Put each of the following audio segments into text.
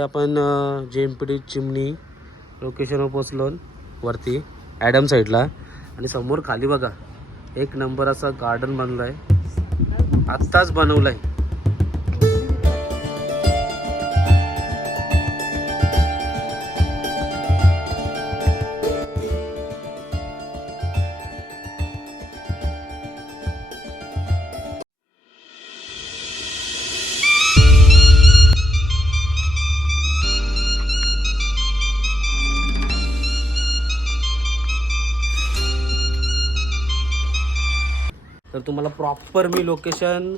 आपण जेमपिडी चिमणी लोकेशनवर पोचलो वरती ॲडम साईडला आणि समोर खाली बघा एक नंबर असा गार्डन बनलाय. आत्ताच बनवलं आहे प्रॉपर मी लोकेशन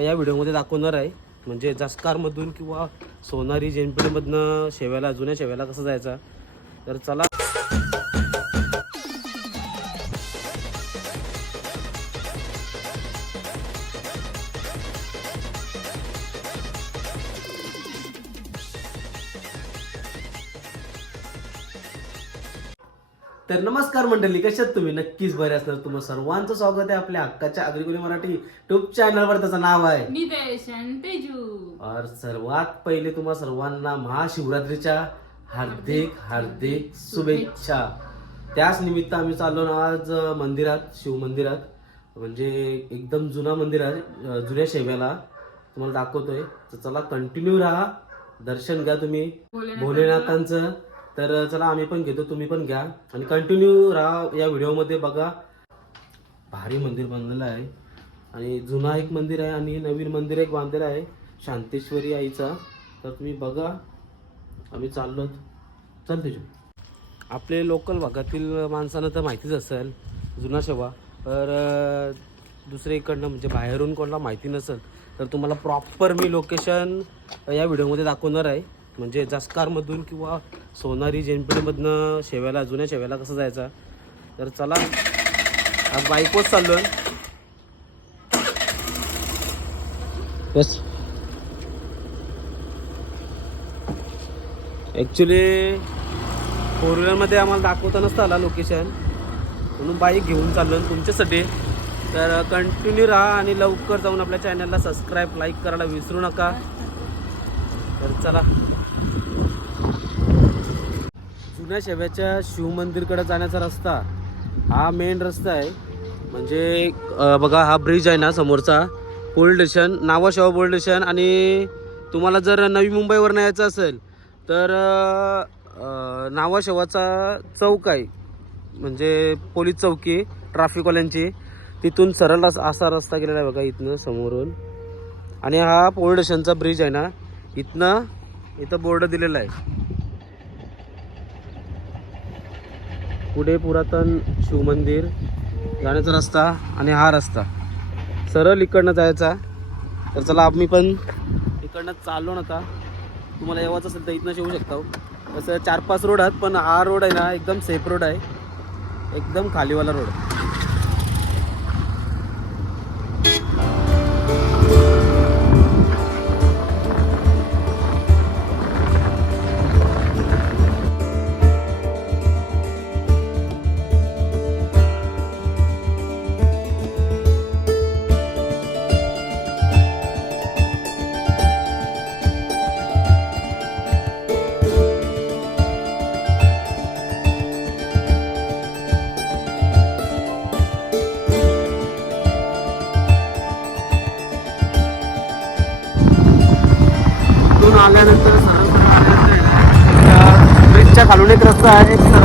या व्हिडिओमध्ये दाखवणार आहे. म्हणजे जस्कारमधून किंवा सोनारी जेनपेडमधनं शेव्याला जुन्या शेव्याला कसं जायचं. तर चला तर नमस्कार मंडळी कशात तुम्ही? नक्कीच बरे असणार. तुम्हाला सर्वांचं स्वागत आहे आपल्या हक्काच्या अग्रिकुली मराठी युट्यूब चॅनलवर. त्याचं नाव आहे तेजू. और सर्वात पहिले तुम्हा सर्वांना महाशिवरात्रीच्या हार्दिक हार्दिक शुभेच्छा. त्याच निमित्त आम्ही चाललो ना आज मंदिरात शिव मंदिरात. म्हणजे एकदम जुना मंदिर आहे जुन्या शेव्याला. तुम्हाला दाखवतोय. तर चला कंटिन्यू राहा. दर्शन घ्या तुम्ही. भोलेनाथांचं. तर चला आम्ही पण घेतो तुम्ही पण घ्या. आणि कंटिन्यू राहा या व्हिडिओमध्ये बघा. भारी मंदिर बांधलेलं आहे. आणि जुना एक मंदिर आहे आणि नवीन मंदिर एक बांधलेलं आहे शांतेश्वरी आईचा. तर तुम्ही बघा. आम्ही चाललो. चल तेजू. आपले लोकल भागातील माणसांना तर माहितीच असेल जुना शेवा. तर दुसरीकडनं इकडनं म्हणजे बाहेरून कोणाला माहिती नसेल तर तुम्हाला प्रॉपर मी लोकेशन या व्हिडिओमध्ये दाखवणार आहे. म्हणजे जसकारमधून किंवा सोनारी जेनपेडमधनं शेव्याला जुन्या शेव्याला कसं जायचं? तर चला आज बाईकवर चाललो बस ॲक्च्युली फोर व्हीलरमध्ये आम्हाला दाखवता नसतं आला लोकेशन म्हणून बाईक घेऊन चाललो तुमच्यासाठी. तर कंटिन्यू राहा आणि लवकर जाऊन आपल्या चॅनलला सबस्क्राईब लाईक करायला विसरू नका. तर चला. जुन्या शेव्याच्या शिवमंदिरकडे जाण्याचा रस्ता हा मेन रस्ता आहे. म्हणजे बघा हा ब्रिज आहे ना समोरचा. Police station Nhava Sheva police station आणि तुम्हाला जर नवी मुंबईवर यायचं असेल तर नावाशेवाचा चौक आहे. म्हणजे पोलीस चौकी ट्रॅफिकवाल्यांची. तिथून सरळ असा रस्ता गेलेला आहे बघा इथनं समोरून. आणि हा पोलीस स्टेशनचा ब्रिज आहे ना इथनं इथं बोर्ड दिलेला आहे. पुढे पुरातन शिवमंदिर जाण्याचा रस्ता आणि हा रस्ता. सरळ इकडनं जायचा. तर चला आम्ही पण इकडनं चाललो नका तुम्हाला येवाचं असेल तर इथनं येऊ शकता हो. तसं चार पाच रोड आहेत पण हा रोड आहे ना एकदम सेफ रोड आहे. एकदम खालीवाला रोड 在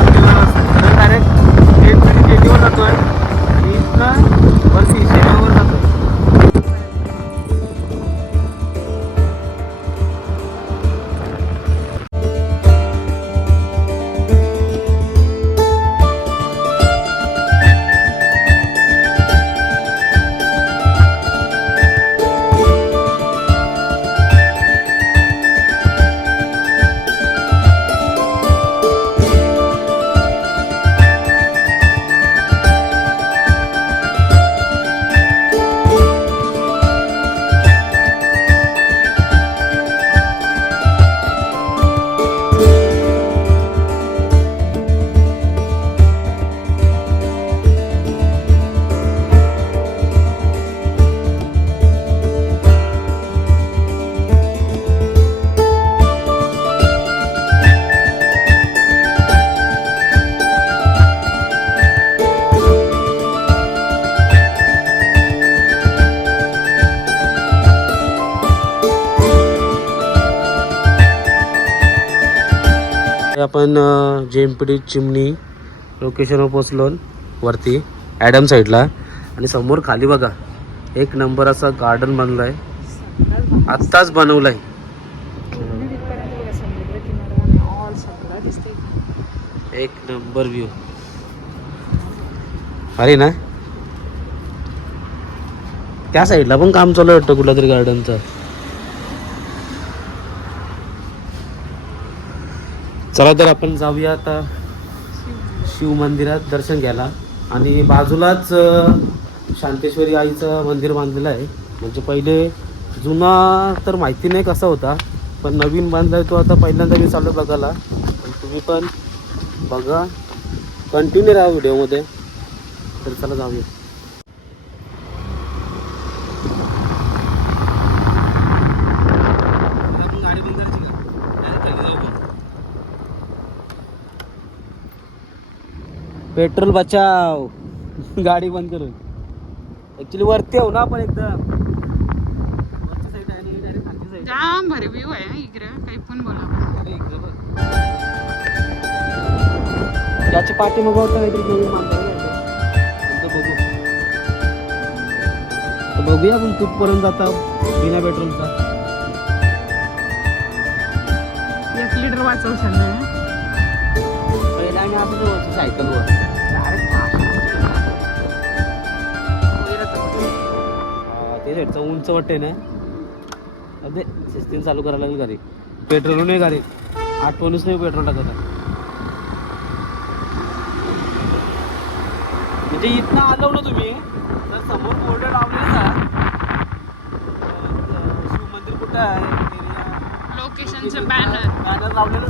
आपण जेमपीडी चिमणी लोकेशनवर पोचलो वरती ॲडम साईडला आणि समोर खाली बघा एक नंबर असा गार्डन बनलाय. आत्ताच बनवलाय. एक नंबर व्ह्यू अरे ना? त्या साईडला पण काम चालू आहे वाटतं कुठल्या तरी गार्डनचं चला तर आपण जाऊया आता शिव मंदिरात दर्शन घ्यायला. आणि बाजूलाच शांतेश्वरी आईचं मंदिर बांधलेलं आहे. म्हणजे पहिले जुना तर माहिती नाही कसा होता पण नवीन बांधला आहे तो आता पहिल्यांदा मी चालू बघायला. पण तुम्ही पण बघा. कंटिन्यू राहा व्हिडिओमध्ये. तर चला जाऊया. पेट्रोल बचाव. गाडी बंद करून. ऍक्च्युली वरती येऊ ना आपण एकदम वरची side आहे आणि direct खालची side. जाम भारी व्ह्यू आहे हा इकडे काही पण बोला. याची पाठी मग होतं काहीतरी बघू. बघूया आपण कुठपर्यंत जाता बिना पेट्रोलचा. एक लिटर वाचवशाल ना पहिला आम्ही होतो सायकलवर साईडचं उंच वाटते ना अरे सिस्टीम चालू करायला लागेल गाडी. पेट्रोल नाही गाडी. आठवणीच नाही पेट्रोल टाकत. म्हणजे इथनं आलो ना तुम्ही तर समोर बोर्ड लावलेलं आहे. शिव मंदिर कुठं आहे? लोकेशनचं बॅनर बॅनर लावलेलंच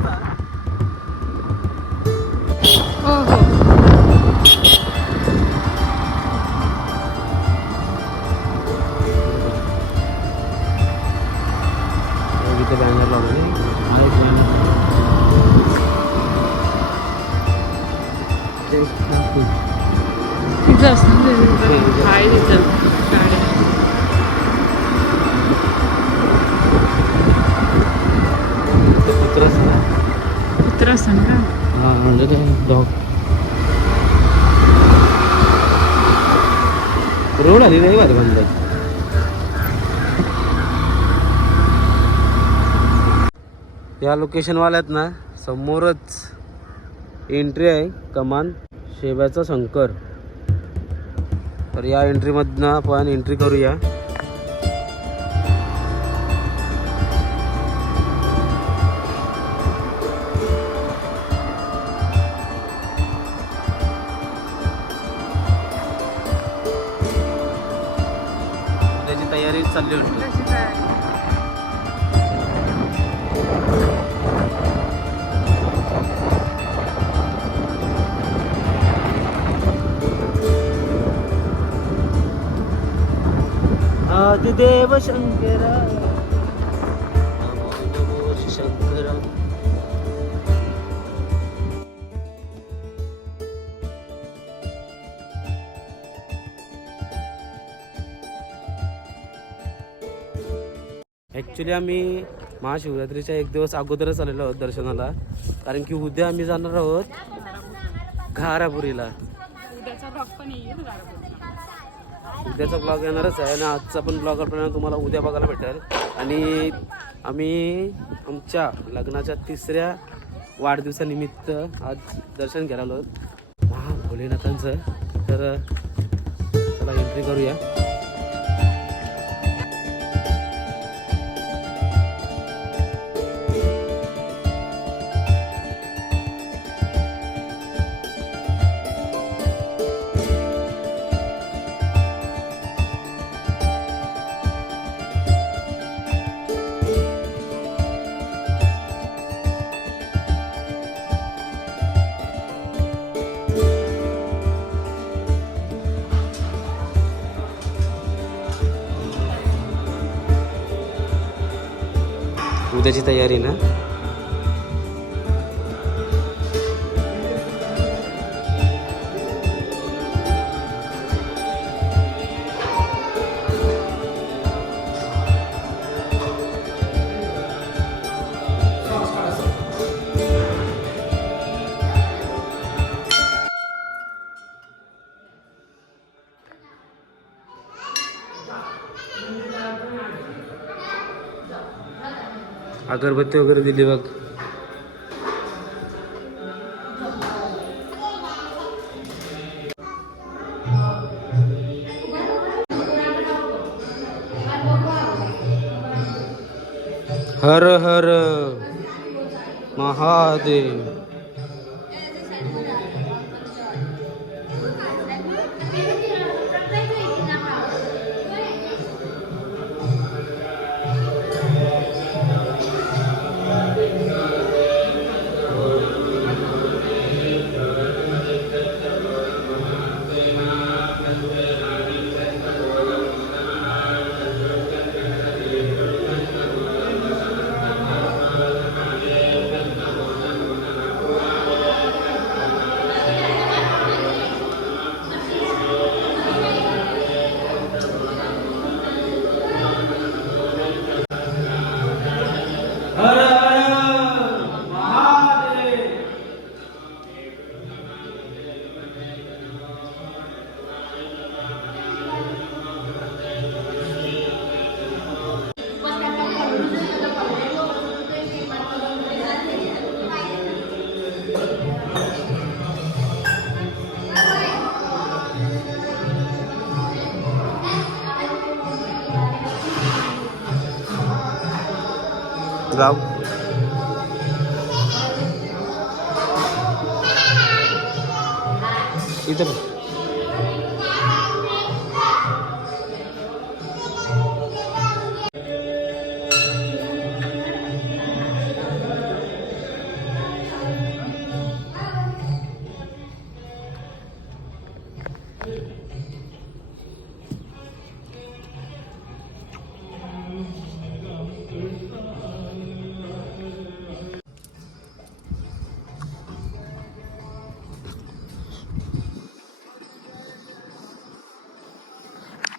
रोड आली नाही भारी बंद या लोकेशनवाल्यात ना समोरच एंट्री आहे कमान शेव्याचा शंकर. तर या एंट्रीमधनं आपण एंट्री करूया. तशीच आहे. आदिदेव शंकरा ॲक्च्युली आम्ही महाशिवरात्रीच्या एक दिवस अगोदरच आलेलो आहोत दर्शनाला. कारण की उद्या आम्ही जाणार आहोत घारापुरीला. उद्याचा ब्लॉग येणारच आहे आणि आजचा पण ब्लॉग आपल्याला तुम्हाला उद्या बघायला भेटेल. आणि आम्ही आमच्या लग्नाच्या तिसऱ्या वाढदिवसानिमित्त आज दर्शन घ्यायला आलो आहोत. महा भोलेनाथांचं तर चला एंट्री करूया. उद्याची तयारी ना? अगरबत्ती वगैरे दिली बघ. हर हर महादेव.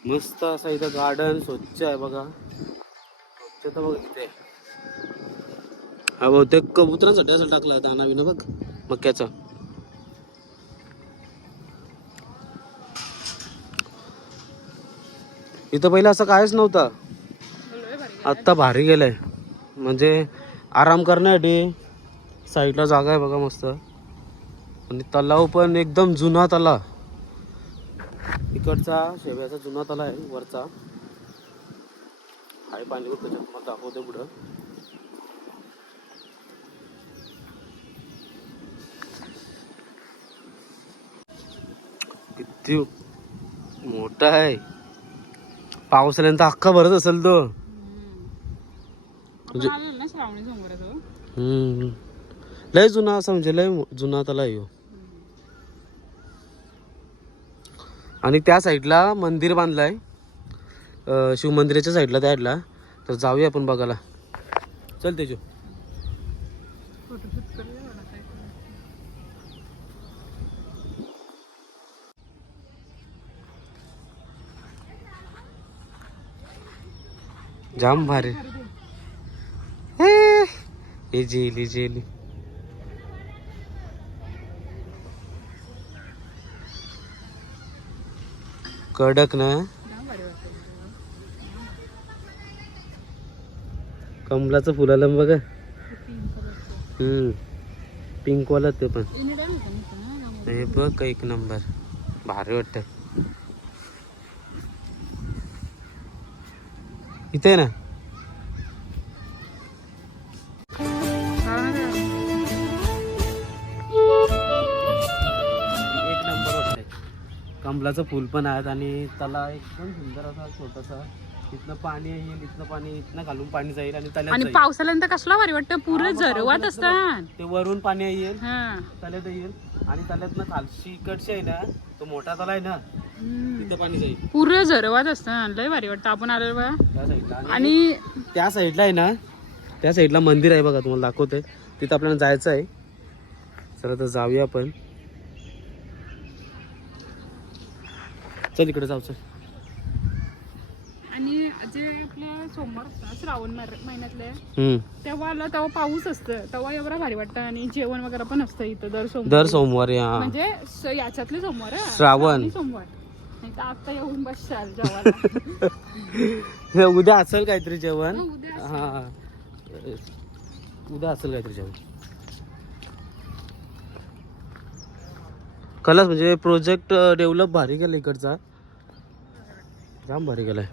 मस्त असं इथं गार्डन स्वच्छ आहे बघा. स्वच्छता बघ इथे. हा बहुतेक कबुतराचा असं टाकला दाना बिना बघ. मक्याचा. इथं पहिलं असं कायच नव्हतं. आत्ता भारी गेलंय. म्हणजे आराम करण्यासाठी साईडला जागा आहे बघा मस्त. आणि तलाव पण एकदम जुना तलाव. इकडचा शेव्याचा जुना तलाव आहे वरचा. आहे पाणी त्याच्यात तुम्हाला दाखवते पुढं. किती मोठा आहे. पाऊस आल्यानंतर अख्खा भरत असेल तो. हम्म. लय जुना असं म्हणजे लय जुना तलाव आहे आणि त्या साईडला मंदिर बांधलं आहे शिवमंदिराच्या साईडला त्या साईडला. तर जाऊया आपण बघायला. चल तेजू. जाम भारी. हे जेली जेली. कडक ना कमलाचं फुल आलं बघा. हम्म. पिंक वाला ते पण. हे बघ एक नंबर. भारी वाटत इथे आहे ना. कमलाचं फुल पण आहेत आणि त्याला एकदम सुंदर असा छोटासा इथनं पाणी येईल इथनं पाणी इथनं घालून पाणी जाईल आणि त्याला आणि पावसाल्यानंतर कसला भारी वाटतं? पुरं झरवात असतात ते वरून पाणी येईल हा. तल्यात येईल आणि तल्यातनं खालची इकडची आहे ना तो मोठा तला आहे ना. तिथं पाणी जाईल. पुरं झरवात असतात लय भारी वाटतं. आपण आलेलो बघा त्या साईडला. आणि आणि त्या साईडला आहे ना त्या साईडला मंदिर आहे बघा तुम्हाला दाखवतोय. तिथं आपल्याला जायचं आहे. चला तर जाऊया आपण. चल इकडे जाऊ चल. आणि जे आपले सोमवार श्रावण महिन्या- महिन्यातले हम्म. तेव्हा आलं तेव्हा पाऊस असतं. तेव्हा एवढं भारी वाटतं आणि जेवण वगैरे पण असतं इथं दर सोमवार. दर सोमवारी हा. म्हणजे स- याच्यातले सोमवार हं. श्रावण. सोमवार. नाही तर आता येऊन बसशाल जेवायला. उद्या असेल काहीतरी जेवण? हो, उद्या हा. उद्या असेल काहीतरी जेवण. कलाच म्हणजे प्रोजेक्ट डेव्हलप भारी केला इकडचा. जाम भारी केलाय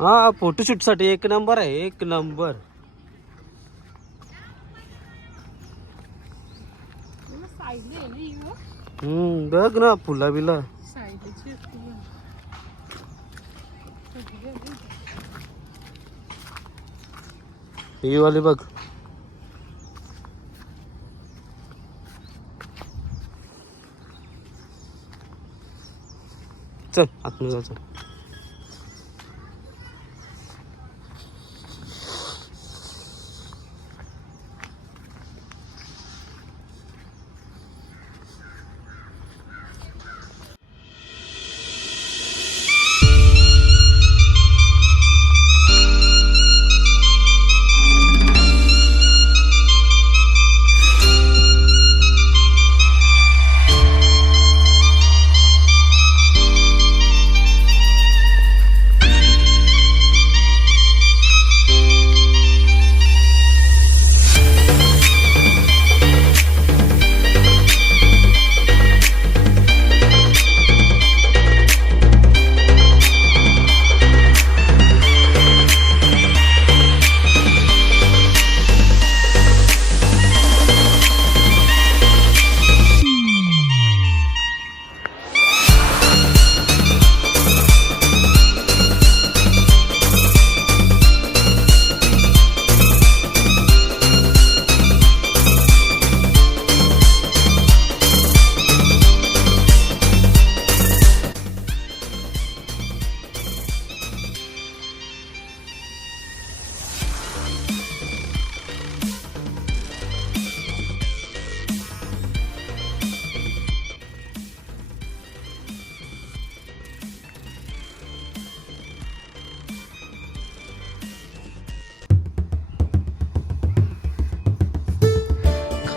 हा फोटोशूटसाठी एक नंबर आहे एक नंबर साईडला आहे ना ही हो. हम्म बघ ना फुला बिला साईडची असते बघ. सगळी आहे. ही वाली बघ चल आतमध्ये जाऊ चल.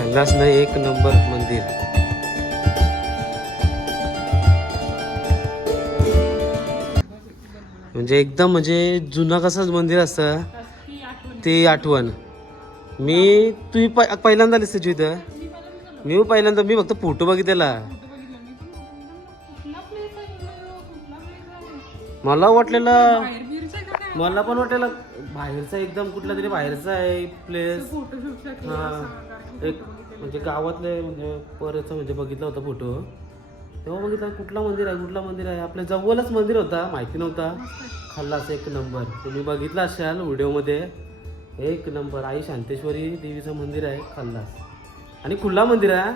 खल्लास नाही एक नंबर मंदिर. म्हणजे एकदम म्हणजे जुना कसंच मंदिर असतं? ती आठवण. ते मी तुम्ही प- पहिल्यांदा दिसते इथं? मी पहिल्यांदा मी फक्त फोटो बघितलेला. मला वाटलेलं मला पण वाटलेलं बाहेरचा एकदम कुठला तरी बाहेरचा आहे प्लेस हा एक म्हणजे गावातले म्हणजे परचा म्हणजे बघितला होता फोटो. तेव्हा बघितला कुठला मंदिर आहे कुठला मंदिर आहे? आपल्या जवळच मंदिर होता माहिती नव्हता. खाल्लाच एक नंबर. तुम्ही बघितला असाल व्हिडिओमध्ये एक नंबर. आई शांतेश्वरी देवीचं मंदिर आहे खाल्लास. आणि खुल्ला मंदिर आहे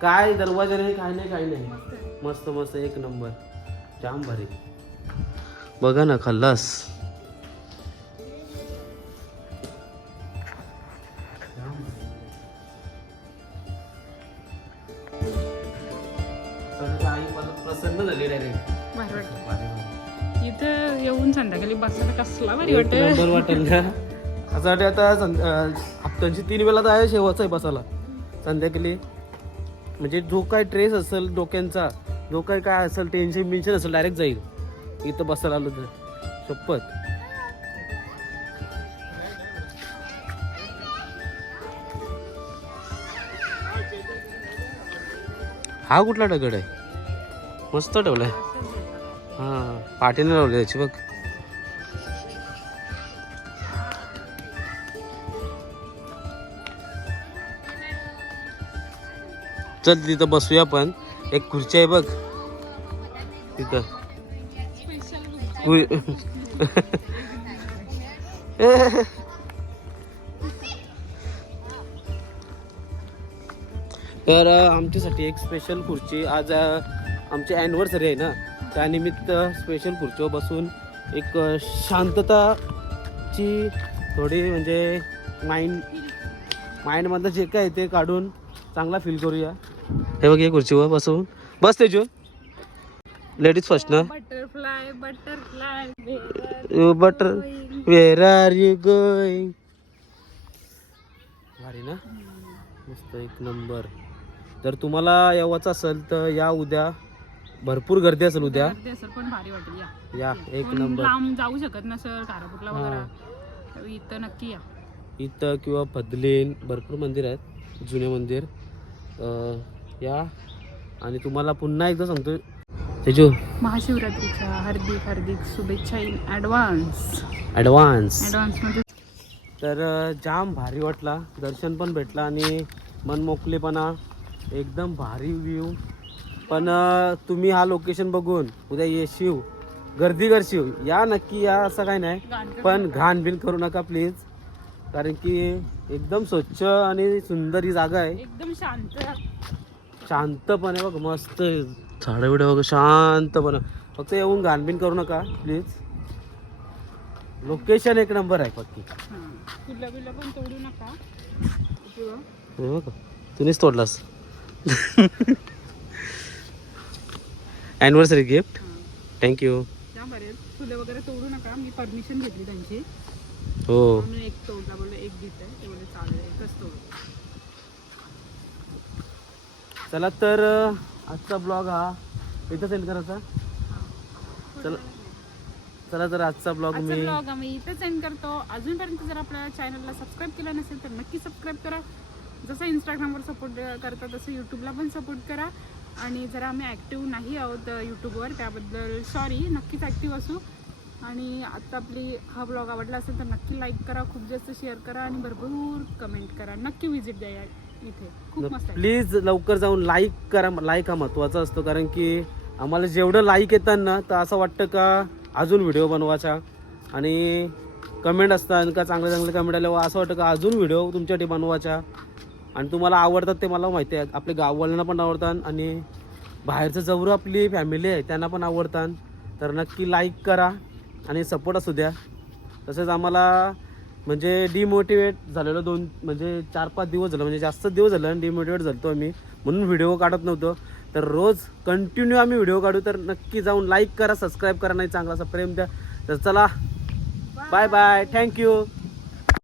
काय दरवाजा नाही काय नाही काय नाही. मस्त. मस्त एक नंबर. जाम भारी बघा ना खाल्लास. कसला भारी एक वाटत नंबर वाटेल ना असं आता सं- अं, हप्त्यांची तीन वेळा तर आहे शेवटचा आहे बसायला. संध्याकाळी. म्हणजे जो काय ट्रेस असेल डोक्यांचा जो काय काय असेल टेन्शन बिन्शन असेल डायरेक्ट जाईल. इथं बसायला आलो तर. शपथ. हा कुठला दगड आहे? मस्त ठेवलाय. हा पाठीने लावली त्याची बघ. चल तिथं बसूया आपण एक खुर्ची आहे बघ. तिथं. तर आमच्यासाठी एक स्पेशल खुर्ची. आज आमची ॲनिव्हर्सरी आहे ना. त्यानिमित्त स्पेशल खुर्चीवर बसून एक शांतताची थोडी म्हणजे माइंड माइंडमधलं जे काय आहे ते काढून चांगला फील करूया. हे बघ या खुर्चीवर बसवून. बस त्याच्यावर लेडीज फर्स्ट ना. Butterfly butterfly butter where are you going भारी ना? मस्त एक नंबर जर तुम्हाला यावाचं असेल तर या उद्या. भरपूर गर्दी असेल उद्या. गर्दी असेल पण भारी वाटेल या. या एक कोण नंबर लांब जाऊ शकत नसेल कारापूरला हा. वगैरे. तर इथं नक्की या. इथं किंवा फदलेन भरपूर मंदिर आहेत जुने मंदिर. अं, या. आणि तुम्हाला पुन्हा एकदा सांगतो तेजू. महाशिवरात्रीच्या हार्दिक हार्दिक शुभेच्छा इन ॲडव्हान्स ॲडव्हान्स ॲडव्हान्समध्ये तर अं, जाम भारी वाटला. दर्शन पण भेटला आणि मन मोकलेपणा एकदम भारी व्ह्यू पण तुम्ही हा लोकेशन बघून उद्या येशीव गर्दी करशीव या नक्की या असं काय नाही. पण घाण बिन करू नका प्लीज कारण की एकदम स्वच्छ आणि सुंदर ही जागा आहे. एकदम शांत. शांतपणे बघ मस्त. झाडं बिडं बघ शांतपणे. फक्त येऊन घाणबिन करू नका प्लीज लोकेशन एक नंबर आहे पक्की. फुलं बिलं पण तोडू नका किंवा बघ तुम्हीच तोडलास. ॲनिव्हर्सरी गिफ्ट हां थँक्यू फुलं वगैरे तोडू नका मी परमिशन घेतली त्यांची हो. म्हणून एक तोडला बोललो एक देत आहे ते बोलले चालेल एकच तोड. चला तर आजचा ब्लॉग हा इथं सेंड करायचा चला चला तर आजचा ब्लॉग आजचा मी ब्लॉग आम्ही इथेच एंड करतो. अजूनपर्यंत जर आपल्या चॅनलला सबस्क्राईब केलं नसेल तर नक्की सबस्क्राईब करा. जसं इंस्टाग्रामवर सपोर्ट करता तसं यूट्यूबला पण सपोर्ट करा. आणि जर आम्ही ॲक्टिव्ह नाही आहोत यूट्यूबवर त्याबद्दल सॉरी नक्कीच ॲक्टिव्ह असू. आणि आता आपली हा ब्लॉग आवडला असेल तर नक्की लाईक करा खूप जास्त शेअर करा आणि भरपूर कमेंट करा. नक्की व्हिजिट द्या प्लीज लवकर जाऊन लाईक करा लाईक हा महत्त्वाचा असतो. कारण की आम्हाला जेवढं लाईक येतात ना तर असं वाटतं का अजून व्हिडिओ बनवायचा? आणि कमेंट असतात का चांगले चांगले कमेंट आल्यावर असं वाटतं का अजून व्हिडिओ तुमच्यासाठी बनवायचा? आणि तुम्हाला आवडतात ते मला माहिती आहे. आपल्या गाववाल्यांना पण आवडतात आणि बाहेरचं जवळ आपली फॅमिली आहे त्यांना पण आवडतात. तर नक्की लाईक करा आणि सपोर्ट असू द्या. तसेच आम्हाला म्हणजे डिमोटिवेट झालेलो दोन म्हणजे चार पाच दिवस झालं म्हणजे जास्त दिवस झालं आणि डिमोटिवेट झालो आम्ही. म्हणून व्हिडिओ काढत नव्हतो. तर रोज कंटिन्यू आम्ही व्हिडिओ काढू तर नक्की जाऊन लाईक करा सबस्क्राईब करा नाही चांगला असा प्रेम द्या. तर चला. Bye bye thank you